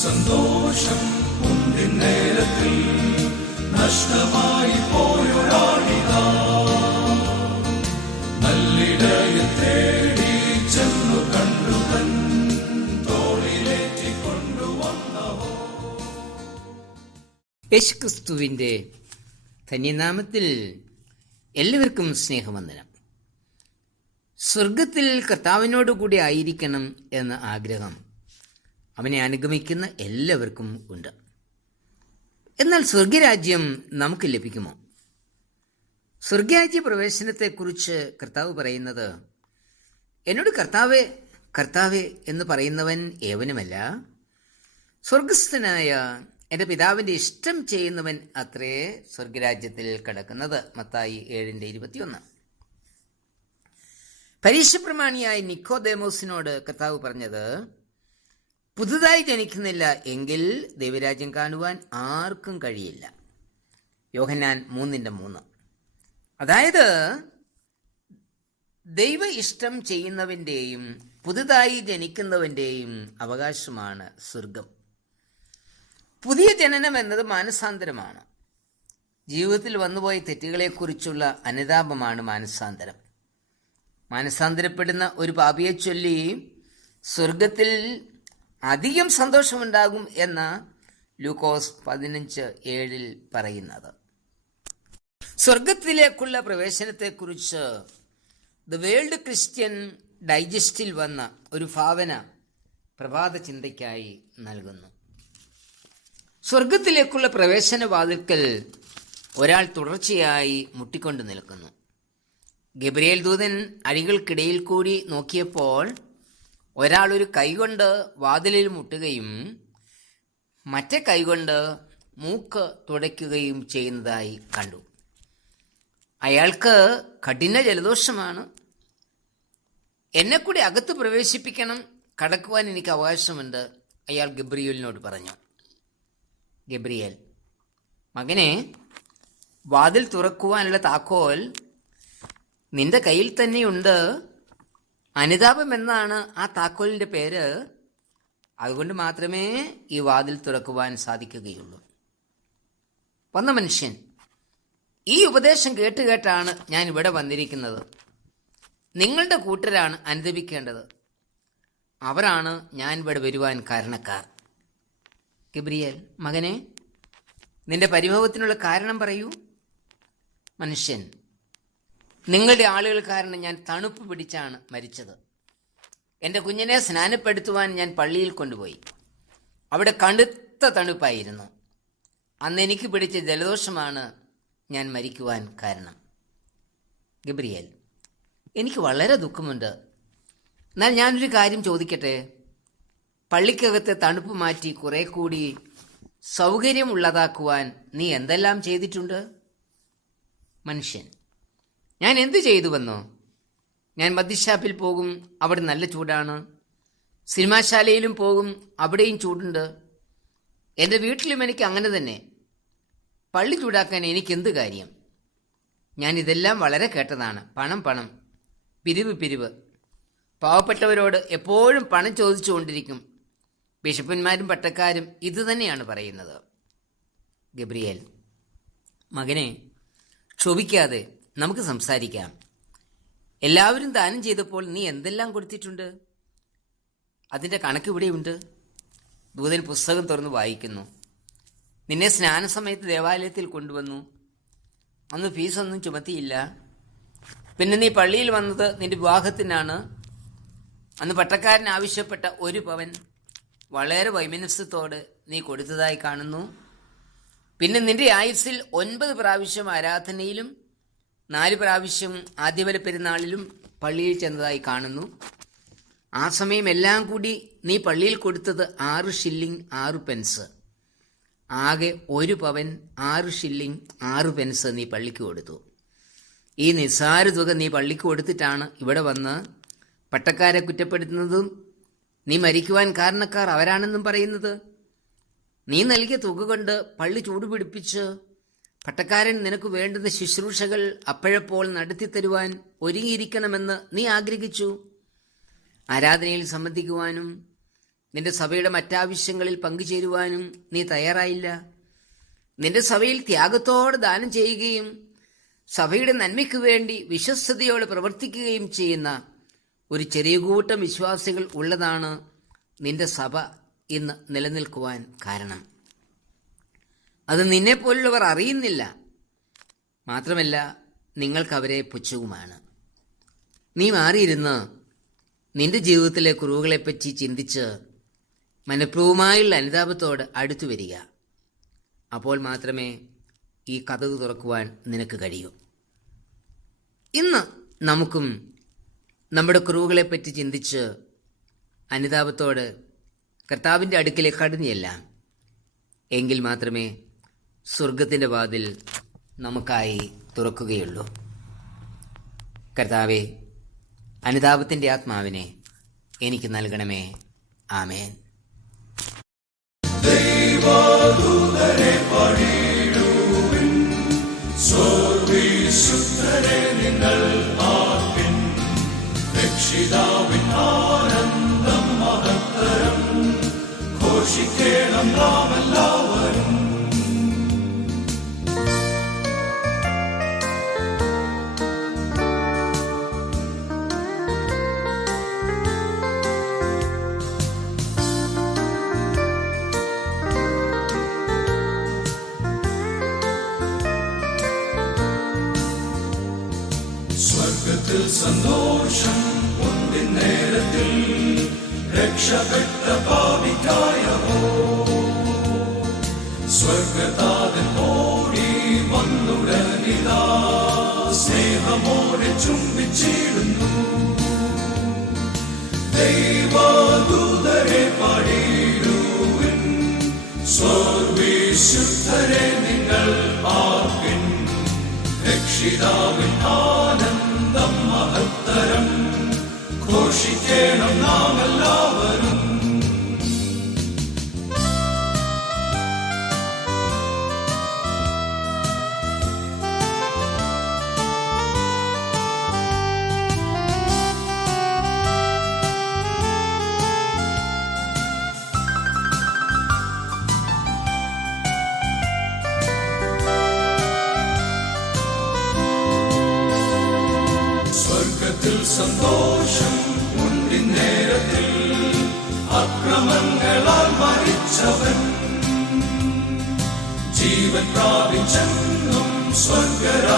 സന്തോഷം നേരത്തിൽ നഷ്ടമായി പോയൊരാളിതാ നല്ലിടയെ തേടി ചെന്നു കണ്ടുവൻ തോളിലേറ്റി കൊണ്ടുവന്നവോ. യേശുക്രിസ്തുവിൻ്റെ ധന്യനാമത്തിൽ എല്ലാവർക്കും സ്നേഹവന്ദനം. സ്വർഗത്തിൽ കർത്താവിനോടുകൂടി ആയിരിക്കണം എന്ന ആഗ്രഹം അവനെ അനുഗമിക്കുന്ന എല്ലാവർക്കും ഉണ്ട്. എന്നാൽ സ്വർഗരാജ്യം നമുക്ക് ലഭിക്കുമോ? സ്വർഗരാജ്യ പ്രവേശനത്തെക്കുറിച്ച് കർത്താവ് പറയുന്നത്, എന്നോട് കർത്താവേ കർത്താവേ എന്ന് പറയുന്നവൻ ഏവനുമല്ല, സ്വർഗസ്ഥനായ എൻ്റെ പിതാവിൻ്റെ ഇഷ്ടം ചെയ്യുന്നവൻ അത്രേ സ്വർഗരാജ്യത്തിൽ കടക്കുന്നത്. മത്തായി 7:21. പരീശപ്രമാണിയായ നിക്കോദേമോസിനോട് കർത്താവ് പറഞ്ഞത്, പുതുതായി ജനിക്കുന്നില്ല എങ്കിൽ ദൈവരാജ്യം കാണുവാൻ ആർക്കും കഴിയില്ല. യോഹന്നാൻ 3:3. അതായത് ദൈവ ഇഷ്ടം ചെയ്യുന്നവൻ്റെയും പുതുതായി ജനിക്കുന്നവൻ്റെയും അവകാശമാണ് സ്വർഗം. പുതിയ ജനനം എന്നത് മാനസാന്തരമാണ്. ജീവിതത്തിൽ വന്നുപോയ തെറ്റുകളെക്കുറിച്ചുള്ള അനുതാപമാണ് മാനസാന്തരം. മാനസാന്തരപ്പെടുന്ന ഒരു പാപിയെ ചൊല്ലി സ്വർഗത്തിൽ അധികം സന്തോഷമുണ്ടാകും എന്ന ലൂക്കോസ് 15:7 പറയുന്നത്. സ്വർഗത്തിലേക്കുള്ള പ്രവേശനത്തെക്കുറിച്ച് ദ വേൾഡ് ക്രിസ്ത്യൻ ഡൈജസ്റ്റിൽ വന്ന ഒരു ഭാവന പ്രഭാത ചിന്തയ്ക്കായി നൽകുന്നു. സ്വർഗത്തിലേക്കുള്ള പ്രവേശന വാതിൽക്കൽ ഒരാൾ തുടർച്ചയായി മുട്ടിക്കൊണ്ട് നിൽക്കുന്നു. ഗബ്രിയേൽ ദൂതൻ അഴികൾക്കിടയിൽ കൂടി നോക്കിയപ്പോൾ ഒരാൾ ഒരു കൈകൊണ്ട് വാതിലിൽ മുട്ടുകയും മറ്റേ കൈകൊണ്ട് മൂക്ക് തുടയ്ക്കുകയും ചെയ്യുന്നതായി കണ്ടു. അയാൾക്ക് കഠിന ജലദോഷമാണ്. എന്നെ കൂടി അകത്ത് പ്രവേശിപ്പിക്കണം, കടക്കുവാൻ എനിക്ക് അവകാശമുണ്ട്, അയാൾ ഗബ്രിയേലിനോട് പറഞ്ഞു. ഗബ്രിയേൽ, മകനെ, വാതിൽ തുറക്കുവാനുള്ള താക്കോൽ നിന്റെ കയ്യിൽ തന്നെയുണ്ട്. അനുതാപം എന്നാണ് ആ താക്കോലിൻ്റെ പേര്. അതുകൊണ്ട് മാത്രമേ ഈ വാതിൽ തുറക്കുവാൻ സാധിക്കുകയുള്ളൂ. വന്ന മനുഷ്യൻ, ഈ ഉപദേശം കേട്ടാണ് ഞാൻ ഇവിടെ വന്നിരിക്കുന്നത്. നിങ്ങളുടെ കൂട്ടരാണ് അനുദപിക്കേണ്ടത്. അവരാണ് ഞാൻ ഇവിടെ വരുവാൻ കാരണക്കാർ. ഗബ്രിയേൽ, മകനെ, നിന്റെ പരിഭവത്തിനുള്ള കാരണം പറയൂ. മനുഷ്യൻ, നിങ്ങളുടെ ആളുകൾ കാരണം ഞാൻ തണുപ്പ് പിടിച്ചാണ് മരിച്ചത്. എൻ്റെ കുഞ്ഞിനെ സ്നാനപ്പെടുത്തുവാൻ ഞാൻ പള്ളിയിൽ കൊണ്ടുപോയി. അവിടെ കടുത്ത തണുപ്പായിരുന്നു. അന്ന് എനിക്ക് പിടിച്ച ജലദോഷമാണ് ഞാൻ മരിക്കുവാൻ കാരണം. ഗബ്രിയേൽ, എനിക്ക് വളരെ ദുഃഖമുണ്ട്. എന്നാൽ ഞാനൊരു കാര്യം ചോദിക്കട്ടെ. പള്ളിക്കകത്തെ തണുപ്പ് മാറ്റി കുറെ കൂടി സൗകര്യമുള്ളതാക്കുവാൻ നീ എന്തെല്ലാം ചെയ്തിട്ടുണ്ട്? മനുഷ്യൻ, ഞാൻ എന്ത് ചെയ്തുവെന്നോ? ഞാൻ മദ്യഷാപ്പിൽ പോകും, അവിടെ നല്ല ചൂടാണ്. സിനിമാശാലയിലും പോകും, അവിടെയും ചൂടുണ്ട്. എൻ്റെ വീട്ടിലും എനിക്ക് അങ്ങനെ തന്നെ. പള്ളി ചൂടാക്കാൻ എനിക്കെന്ത് കാര്യം? ഞാൻ ഇതെല്ലാം വളരെ കേട്ടതാണ്. പണം പണം, പിരിവ് പിരിവ്. പാവപ്പെട്ടവരോട് എപ്പോഴും പണം ചോദിച്ചുകൊണ്ടിരിക്കും. ബിഷപ്പന്മാരും പട്ടക്കാരും ഇത് തന്നെയാണ് പറയുന്നത്. ഗബ്രിയേൽ, മകനെ, ക്ഷോഭിക്കാതെ നമുക്ക് സംസാരിക്കാം. എല്ലാവരും ദാനം ചെയ്തപ്പോൾ നീ എന്തെല്ലാം കൊടുത്തിട്ടുണ്ട്? അതിൻ്റെ കണക്ക് ഇവിടെയുണ്ട്. ദൂതൻ പുസ്തകം തുറന്ന് വായിക്കുന്നു. നിന്നെ സ്നാനസമയത്ത് ദേവാലയത്തിൽ കൊണ്ടുവന്നു. അന്ന് ഫീസൊന്നും ചുമത്തിയില്ല. പിന്നെ നീ പള്ളിയിൽ വന്നത് നിന്റെ വിവാഹത്തിനാണ്. അന്ന് പട്ടക്കാരൻ ആവശ്യപ്പെട്ട 1 പവൻ വളരെ വൈമനസ്യത്തോട് നീ കൊടുത്തതായി കാണുന്നു. പിന്നെ നിന്റെ ആയുസ്സിൽ 9 പ്രാവശ്യം ആരാധനയിലും 4 പ്രാവശ്യം ആദ്യബല പെരുന്നാളിലും പള്ളിയിൽ ചെന്നതായി കാണുന്നു. ആ സമയം എല്ലാം കൂടി നീ പള്ളിയിൽ കൊടുത്തത് 6 ഷില്ലിംഗ് 6 പെൻസ്. ആകെ 1 പവൻ 6 ഷില്ലിംഗ് 6 പെൻസ് നീ പള്ളിക്ക് കൊടുത്തു. ഈ നിസ്സാര തുക നീ പള്ളിക്ക് കൊടുത്തിട്ടാണ് ഇവിടെ വന്ന് പട്ടക്കാരെ കുറ്റപ്പെടുത്തുന്നതും നീ മരിക്കുവാൻ കാരണക്കാർ അവരാണെന്നും പറയുന്നത്. നീ നൽകിയ തുക കൊണ്ട് പള്ളി ചൂടുപിടിപ്പിച്ച് പട്ടക്കാരൻ നിനക്ക് വേണ്ടുന്ന ശുശ്രൂഷകൾ അപ്പോഴപ്പോൾ നടത്തിത്തരുവാൻ ഒരുങ്ങിയിരിക്കണമെന്ന് നീ ആഗ്രഹിച്ചു. ആരാധനയിൽ സംബന്ധിക്കുവാനും നിന്റെ സഭയുടെ മറ്റാവശ്യങ്ങളിൽ പങ്കുചേരുവാനും നീ തയ്യാറായില്ല. നിന്റെ സഭയിൽ ത്യാഗത്തോടെ ദാനം ചെയ്യുകയും സഭയുടെ നന്മയ്ക്ക് വേണ്ടി വിശ്വസ്തയോടെ പ്രവർത്തിക്കുകയും ചെയ്യുന്ന ഒരു ചെറിയ കൂട്ടം വിശ്വാസികൾ ഉള്ളതാണ് നിന്റെ സഭ ഇന്ന് നിലനിൽക്കുവാൻ കാരണം. അത് നിന്നെപ്പോലുള്ളവർ അറിയുന്നില്ല. മാത്രമല്ല, നിങ്ങൾക്കവരെ പുച്ഛവുമാണ്. നീ മാറിയിരുന്ന് നിന്റെ ജീവിതത്തിലെ കുറവുകളെപ്പറ്റി ചിന്തിച്ച് മനഃപൂർവ്വമായുള്ള അനുതാപത്തോട് അടുത്തു വരിക. അപ്പോൾ മാത്രമേ ഈ കതക് തുറക്കുവാൻ നിനക്ക് കഴിയൂ. ഇന്ന് നമുക്കും നമ്മുടെ കുറവുകളെപ്പറ്റി ചിന്തിച്ച് അനുതാപത്തോട് കർത്താവിൻ്റെ അടുക്കിലേക്ക് കടന്നു ചെല്ലാം. എങ്കിൽ മാത്രമേ സ്വർഗത്തിൻ്റെ വാതിൽ നമുക്കായി തുറക്കുകയുള്ളൂ. കർത്താവേ, അനുതാപത്തിൻ്റെ ആത്മാവിനെ എനിക്ക് നൽകണമേ. ആമേൻ. ദൈവദൂതരെ പണിയിടുവിൻ, സർവ്വവിശുദ്ധരെ നിങ്ങൾ ആർപ്പിൻ. രക്ഷിതാവിൻ ആനന്ദം മഹത്തരം ഘോഷിക്കണം നാം എല്ലാവരും. സ്വർഗത്തിൽ സന്തോഷം ഒന്നിൻ നേരത്തിൽ രക്ഷപ്പെട്ട പാപിക്കായവോ. സ്വർഗതാതൻ ഓടി വന്നുടനിതാ സ്നേഹമോടെ ചുംബിച്ചിടുന്നു. ദൈവദൂതരെ പാടിയിടുവിൻ, സർവ്വവിശുദ്ധരെ നിങ്ങൾ ആർപ്പിൻ. രക്ഷിതാവിൻ ആനന്ദം മഹത്തരം ഘോഷിക്കണം നാം എല്ലാവരും. സ്വർഗത്തിൽ സന്തോഷം ഉണ്ടിൻ നേരത്തിൽ അക്രമങ്ങളാൽ മരിച്ചവൻ ജീവൻ പ്രാപിച്ചെന്നും സ്വർഗരാ